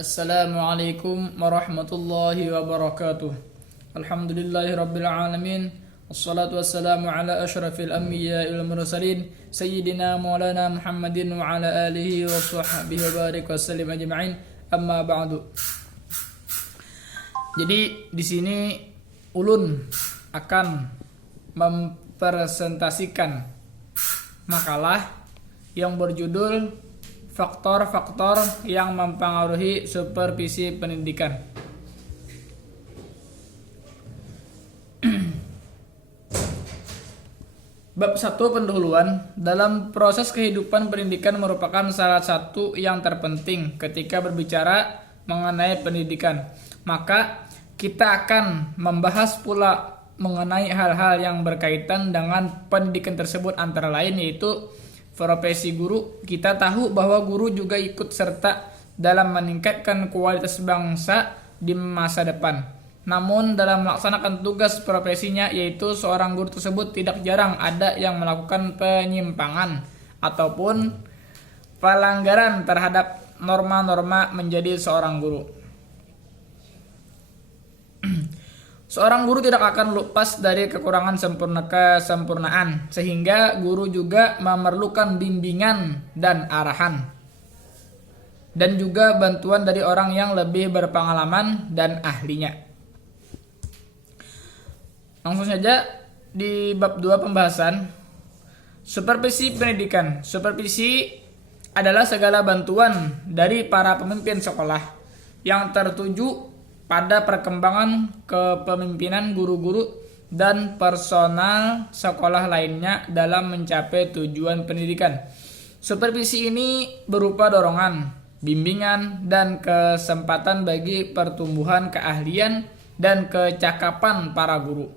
Assalamualaikum warahmatullahi wabarakatuh. Alhamdulillahirabbil alamin. Wassalatu wassalamu ala asyrafil anbiya'i wal mursalin sayyidina maulana Muhammadin wa ala alihi wa sahbihi wa barik wa sallim ajma'in. Amma ba'du. Jadi di sini ulun akan mempresentasikan makalah yang berjudul faktor-faktor yang mempengaruhi supervisi pendidikan. Bab 1 pendahuluan. Dalam proses kehidupan pendidikan merupakan salah satu yang terpenting ketika berbicara mengenai pendidikan. Maka kita akan membahas pula mengenai hal-hal yang berkaitan dengan pendidikan tersebut, antara lain yaitu profesi guru. Kita tahu bahwa guru juga ikut serta dalam meningkatkan kualitas bangsa di masa depan. Namun dalam melaksanakan tugas profesinya, yaitu seorang guru tersebut tidak jarang ada yang melakukan penyimpangan ataupun pelanggaran terhadap norma-norma menjadi seorang guru. Seorang guru tidak akan lepas dari kekurangan kesempurnaan, sehingga guru juga memerlukan bimbingan dan arahan, dan juga bantuan dari orang yang lebih berpengalaman dan ahlinya. Langsung saja di bab 2 pembahasan, supervisi pendidikan. Supervisi adalah segala bantuan dari para pemimpin sekolah yang tertuju pada perkembangan kepemimpinan guru-guru dan personal sekolah lainnya dalam mencapai tujuan pendidikan. Supervisi ini berupa dorongan, bimbingan, dan kesempatan bagi pertumbuhan keahlian dan kecakapan para guru,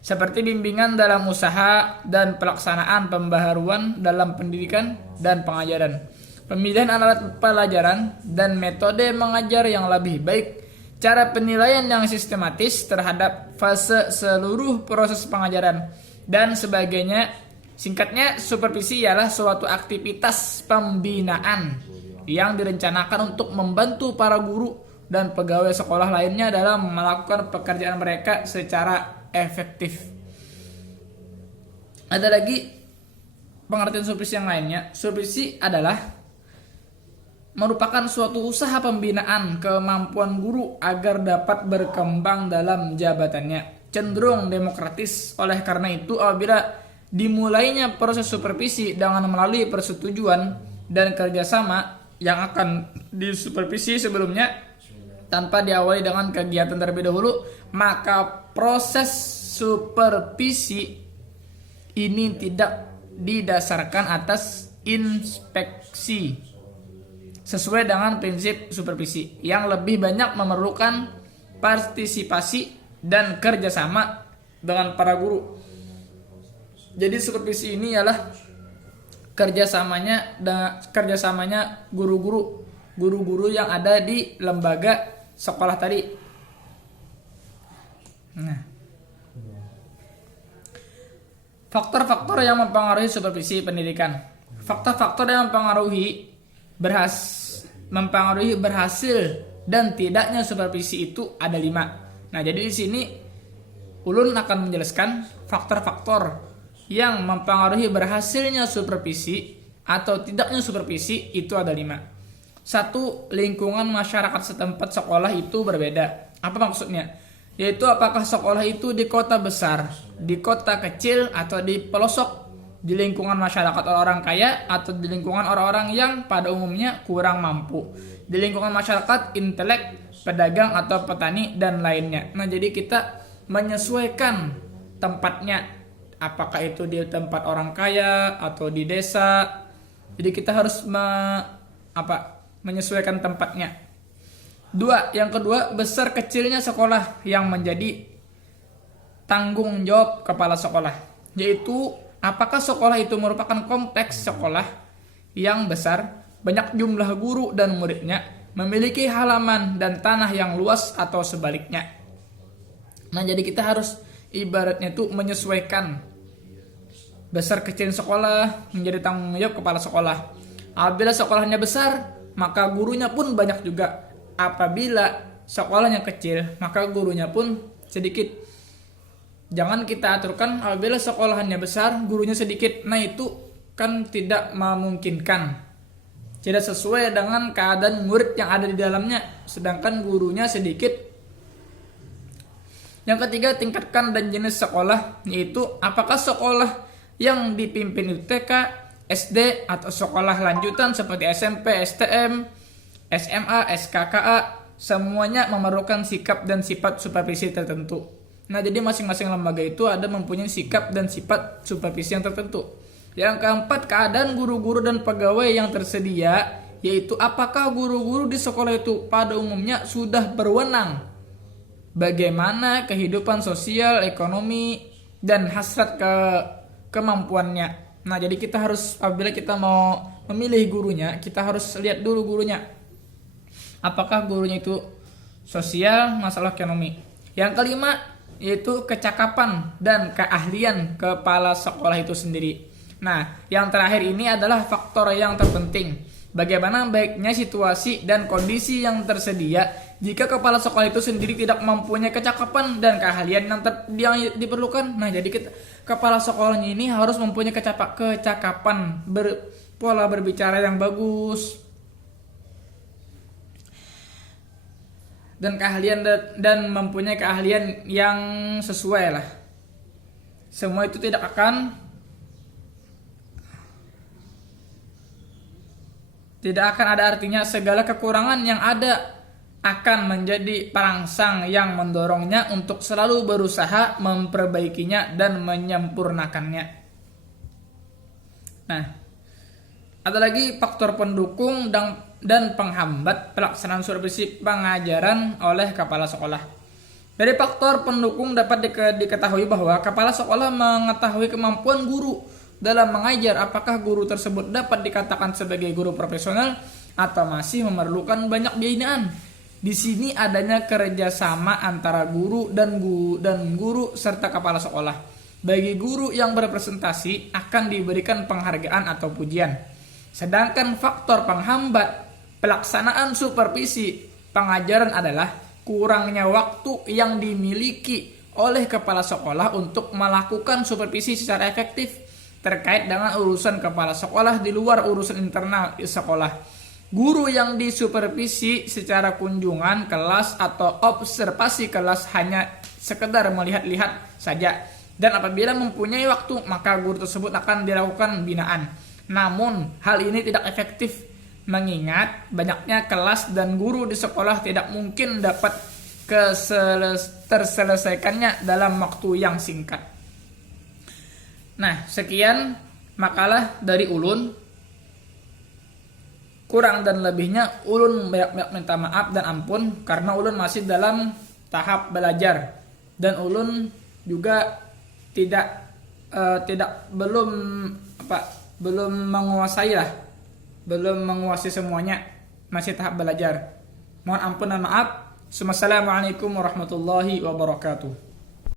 seperti bimbingan dalam usaha dan pelaksanaan pembaharuan dalam pendidikan dan pengajaran, pemilihan alat pelajaran dan metode mengajar yang lebih baik, cara penilaian yang sistematis terhadap fase seluruh proses pengajaran, dan sebagainya. Singkatnya, supervisi ialah suatu aktivitas pembinaan yang direncanakan untuk membantu para guru dan pegawai sekolah lainnya dalam melakukan pekerjaan mereka secara efektif. Ada lagi pengertian supervisi yang lainnya. Supervisi adalah merupakan suatu usaha pembinaan kemampuan guru agar dapat berkembang dalam jabatannya, cenderung demokratis. Oleh karena itu, apabila dimulainya proses supervisi dengan melalui persetujuan dan kerjasama yang akan disupervisi sebelumnya tanpa diawali dengan kegiatan terlebih dahulu, maka proses supervisi ini tidak didasarkan atas inspeksi sesuai dengan prinsip supervisi yang lebih banyak memerlukan partisipasi dan kerjasama dengan para guru. Jadi supervisi ini ialah kerjasamanya guru-guru yang ada di lembaga sekolah tadi. Nah, faktor-faktor yang mempengaruhi supervisi pendidikan. Faktor-faktor yang mempengaruhi berhasil dan tidaknya supervisi itu ada 5. Nah, jadi di sini ulun akan menjelaskan faktor-faktor yang mempengaruhi berhasilnya supervisi atau tidaknya supervisi itu ada 5. 1. Lingkungan masyarakat setempat sekolah itu berbeda. Apa maksudnya? Yaitu apakah sekolah itu di kota besar, di kota kecil, atau di pelosok, di lingkungan masyarakat orang-orang kaya, atau di lingkungan orang-orang yang pada umumnya kurang mampu, di lingkungan masyarakat intelek, pedagang atau petani, dan lainnya. Nah, jadi kita menyesuaikan tempatnya, apakah itu di tempat orang kaya atau di desa. Jadi kita harus menyesuaikan tempatnya. Yang kedua, besar kecilnya sekolah yang menjadi tanggung jawab kepala sekolah, yaitu apakah sekolah itu merupakan kompleks sekolah yang besar, banyak jumlah guru dan muridnya, memiliki halaman dan tanah yang luas, atau sebaliknya. Nah, jadi kita harus ibaratnya itu menyesuaikan besar kecil sekolah menjadi tanggung jawab kepala sekolah. Apabila sekolahnya besar, maka gurunya pun banyak juga. apabila sekolahnya kecil, maka gurunya pun sedikit. Jangan kita aturkan apabila sekolahannya besar, gurunya sedikit. Nah itu kan tidak memungkinkan. Tidak sesuai dengan keadaan murid yang ada di dalamnya, sedangkan gurunya sedikit. Yang ketiga, tingkatkan dan jenis sekolah, yaitu apakah sekolah yang dipimpin UTK, SD, atau sekolah lanjutan seperti SMP, STM, SMA, SKKA, semuanya memerlukan sikap dan sifat supervisi tertentu. Nah, jadi masing-masing lembaga itu ada mempunyai sikap dan sifat supervisi yang tertentu. Yang keempat, keadaan guru-guru dan pegawai yang tersedia, yaitu apakah guru-guru di sekolah itu pada umumnya sudah berwenang bagaimana kehidupan sosial, ekonomi, dan hasrat kemampuannya. Nah, jadi kita harus, apabila kita mau memilih gurunya, kita harus lihat dulu gurunya. Apakah gurunya itu sosial, masalah ekonomi. Yang kelima, yaitu kecakapan dan keahlian kepala sekolah itu sendiri. Nah, yang terakhir ini adalah faktor yang terpenting. Bagaimana baiknya situasi dan kondisi yang tersedia jika kepala sekolah itu sendiri tidak mempunyai kecakapan dan keahlian yang diperlukan. Nah, jadi kepala sekolahnya ini harus mempunyai kecakapan, pola berbicara yang bagus, dan keahlian dan mempunyai keahlian yang sesuai lah. Semua itu tidak akan ada artinya. Segala kekurangan yang ada akan menjadi perangsang yang mendorongnya untuk selalu berusaha memperbaikinya dan menyempurnakannya. Nah, ada lagi faktor pendukung dan penghambat pelaksanaan supervisi pengajaran oleh kepala sekolah. Dari faktor pendukung dapat diketahui bahwa kepala sekolah mengetahui kemampuan guru dalam mengajar, apakah guru tersebut dapat dikatakan sebagai guru profesional atau masih memerlukan banyak binaan. Di sini adanya kerjasama antara guru dan guru serta kepala sekolah. Bagi guru yang berprestasi akan diberikan penghargaan atau pujian. Sedangkan faktor penghambat pelaksanaan supervisi pengajaran adalah kurangnya waktu yang dimiliki oleh kepala sekolah untuk melakukan supervisi secara efektif terkait dengan urusan kepala sekolah di luar urusan internal di sekolah. Guru yang disupervisi secara kunjungan kelas atau observasi kelas hanya sekedar melihat-lihat saja. Dan apabila mempunyai waktu, maka guru tersebut akan dilakukan binaan. Namun, hal ini tidak efektif mengingat banyaknya kelas dan guru di sekolah tidak mungkin dapat terselesaikannya dalam waktu yang singkat. Nah, sekian makalah dari Ulun. Kurang dan lebihnya Ulun banyak minta maaf dan ampun karena Ulun masih dalam tahap belajar dan Ulun juga belum menguasai semuanya, masih tahap belajar. Mohon ampun dan maaf. Assalamualaikum warahmatullahi wabarakatuh.